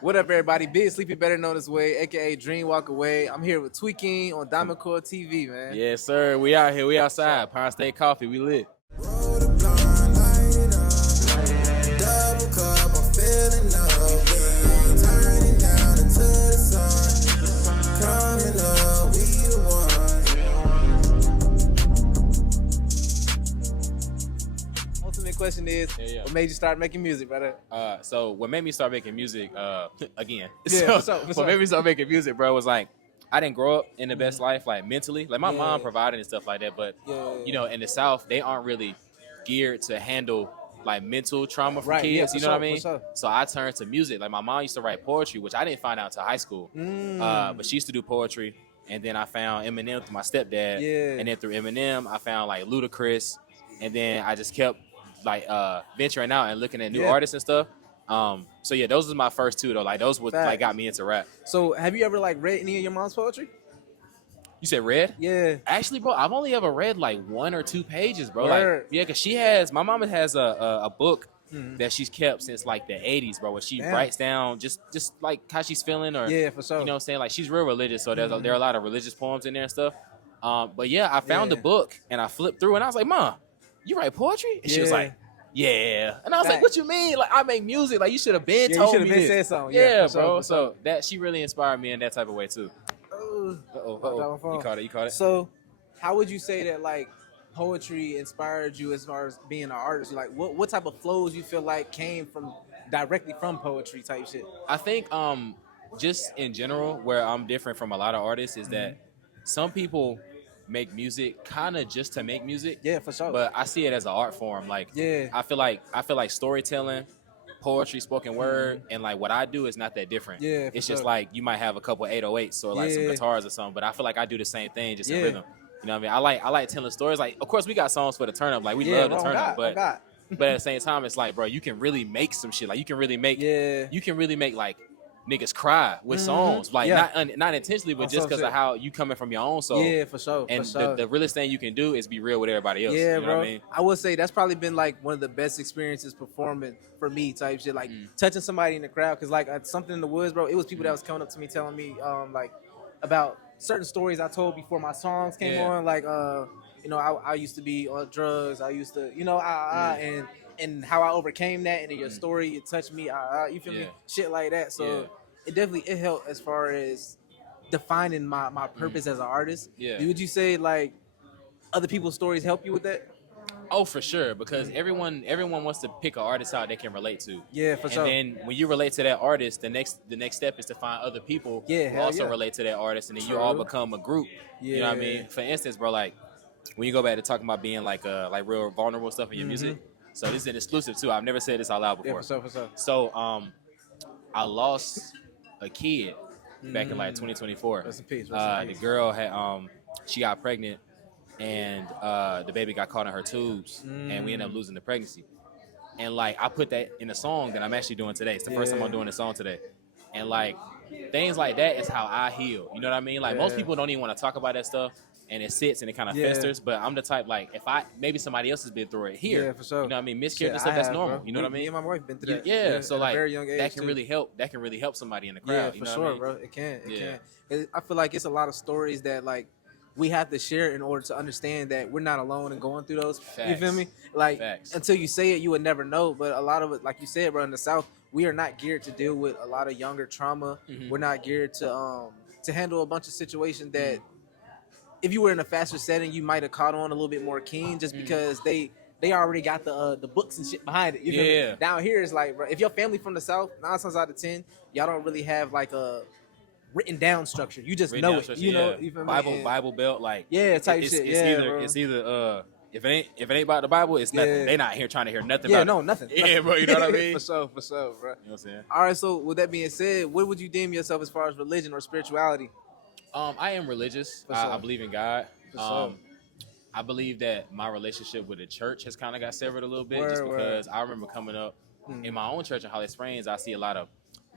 What up, everybody? Big Sleepy, better known as Wade, aka Dreamwalker Wade. I'm here with Tweekeen on DiamondCoreTV, man. Yes, sir. We out here. We outside. Pine State Coffee. We lit. Roll the blind light up. Double cup, I'm feeling love. Turning down into the sun. Coming up, we the ones. Ultimate question is, what made you start making music, brother? So what made me start making music, again. Yeah, So what's what up? made me start making music, bro, was like, I didn't grow up in the best life, like mentally. Like my mom provided and stuff like that, but you know, in the South, they aren't really geared to handle like mental trauma for kids. You know what I mean? So I turned to music. Like my mom used to write poetry, which I didn't find out until high school. But she used to do poetry, and then I found Eminem through my stepdad, and then through Eminem, I found like Ludacris, and then I just kept like venturing out and looking at new artists and stuff. So yeah, those was my first two though. Like those was like got me into rap. So have you ever like read any of your mom's poetry? You said read? Yeah. Actually, bro, I've only ever read like 1 or 2 pages, bro. Word. Like, yeah, cause my mama has a book that she's kept since like the 80s, bro, where she writes down just like how she's feeling, or for sure. you know what I'm saying? Like she's real religious, so there are a lot of religious poems in there and stuff. But yeah, I found the book and I flipped through and I was like, Mom, you write poetry? And she was like, yeah. And I was like, what you mean? Like I make music. Like you should have been told me this. Said something. Yeah, for bro. Sure. So that she really inspired me in that type of way too. You caught it. So how would you say that like poetry inspired you as far as being an artist? Like what type of flows you feel like came from directly from poetry type shit? I think just in general, where I'm different from a lot of artists is that some people make music kind of just to make music. Yeah, for sure. But I see it as an art form. Like I feel like storytelling, poetry, spoken word, and like what I do is not that different. Yeah, it's just like you might have a couple 808s or like some guitars or something, but I feel like I do the same thing just in rhythm. You know what I mean? I like telling stories. Like of course we got songs for the turn up. Like we love the turn up, but at the same time it's like, bro, you can really make some shit. Like you can really make like niggas cry with songs, like not intentionally, but just because of how you coming from your own soul. Yeah, for sure. And the realest thing you can do is be real with everybody else. Yeah, you know bro. what I mean? I would say that's probably been like one of the best experiences performing for me, type shit. Like touching somebody in the crowd, cause like something in the woods, bro. It was people that was coming up to me telling me like about certain stories I told before my songs came on. Like you know, I used to be on drugs. I used to, you know, and how I overcame that. And in your story, it touched me. You feel me? Shit like that. So. It definitely helped as far as defining my purpose as an artist. Yeah. Would you say like other people's stories help you with that? Oh, for sure, because everyone wants to pick an artist out they can relate to. Yeah, for sure. And then when you relate to that artist, the next step is to find other people who also relate to that artist, and then you all become a group. Yeah. You know what I mean? For instance, bro, like when you go back to talking about being like real vulnerable stuff in your music. So this is an exclusive too. I've never said this out loud before. Yeah, for sure. So I lost a kid back in like 2024. Rest in peace. The girl had she got pregnant, and the baby got caught in her tubes, and we ended up losing the pregnancy. And like I put that in a song that I'm actually doing today. It's the first time I'm doing a song today, and like things like that is how I heal. You know what I mean? Like most people don't even want to talk about that stuff, and it sits and it kind of festers. But I'm the type, like, if maybe somebody else has been through it here. Yeah, for sure. You know what I mean? Miscarriage and stuff, that's normal. Bro. You know what I mean? Me and my wife been through that. Yeah, so like at a very young age that can really help. That can really help somebody in the crowd. Yeah, you for know sure, what I mean? bro. It can. I feel like it's a lot of stories that like we have to share in order to understand that we're not alone and going through those. Facts. You feel me? Like until you say it, you would never know. But a lot of it, like you said, bro, in the South, we are not geared to deal with a lot of younger trauma. We're not geared to handle a bunch of situations that if you were in a faster setting, you might have caught on a little bit more keen, just because they already got the books and shit behind it. You feel me? Down here is like, bro, if your family from the South, 9 times out of 10, y'all don't really have like a written down structure. You just know it. You know, you feel me? Bible belt, like type shit. It's either if it ain't about the Bible, it's nothing. They not here trying to hear nothing. Yeah, about no, it. nothing. Yeah, bro, you know what I mean? For sure, bro. You know what I'm saying? All right, so with that being said, what would you deem yourself as far as religion or spirituality? I am religious. I believe in God. I believe that my relationship with the church has kind of got severed a little bit, just because I remember coming up in my own church in Holly Springs. I see a lot of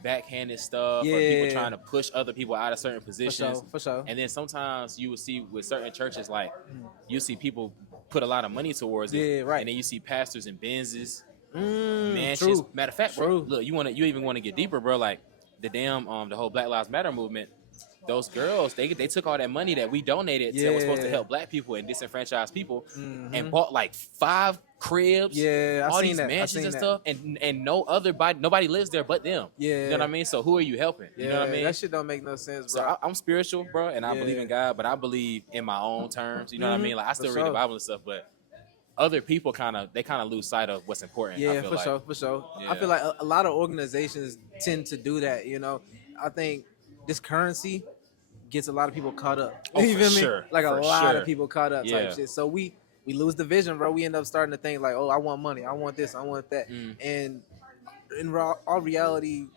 backhanded stuff, or people trying to push other people out of certain positions. For sure. And then sometimes you will see with certain churches, like you see people put a lot of money towards it. Yeah, right. And then you see pastors in Benzes, mansions. Matter of fact, bro, look, you even want to get deeper, bro. Like the whole Black Lives Matter movement, those girls, they took all that money that we donated that was supposed to help black people and disenfranchised people and bought like 5 cribs, all these mansions and stuff, and nobody lives there but them. You know what I mean? So who are you helping? You know what I mean? That shit don't make no sense, bro. So I'm spiritual, bro, and I believe in God, but I believe in my own terms. You know what I mean? Like I still read the Bible and stuff, but other people kind of lose sight of what's important. Yeah, for sure. Yeah. I feel like a lot of organizations tend to do that. You know, I think this currency gets a lot of people caught up. You feel me? Sure. Like a lot of people caught up type shit. So we lose the vision, bro. We end up starting to think like, oh, I want money, I want this, I want that. And in all reality,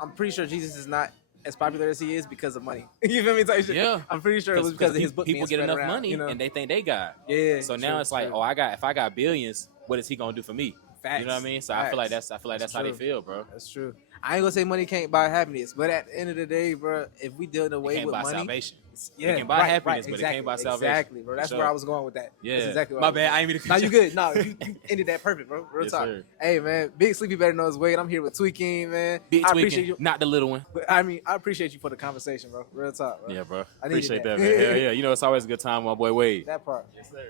I'm pretty sure Jesus is not as popular as he is because of money. You feel me? Type shit. Yeah. I'm pretty sure it was because of his book. People get enough money, you know? and they think they God. Yeah. So now it's like, if I got billions, what is he gonna do for me? Facts. You know what I mean? So I feel like that's how they feel, bro. That's true. I ain't gonna say money can't buy happiness, but at the end of the day, bro, if we deal away with money, salvation. Yeah, it can buy happiness, but it can't buy salvation. Exactly, bro. That's where I was going with that. Yeah. That's exactly My bad. I ain't mean to. No, you good. No, you ended that perfect, bro. Real talk. Sir. Hey, man, Big Sleepy better know his Wade. I'm here with Tweekeen, man. Big I Tweekeen, appreciate you. not the little one. But I appreciate you for the conversation, bro. Real talk, bro. Yeah, bro. I Appreciate that, man. Hell yeah. You know, it's always a good time, my boy Wade. That part. Yes, sir.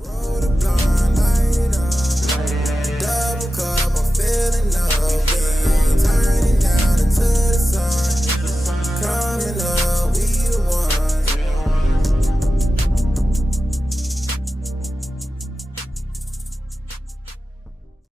Roll the blunt, light it up. Double cup, I'm feeling up.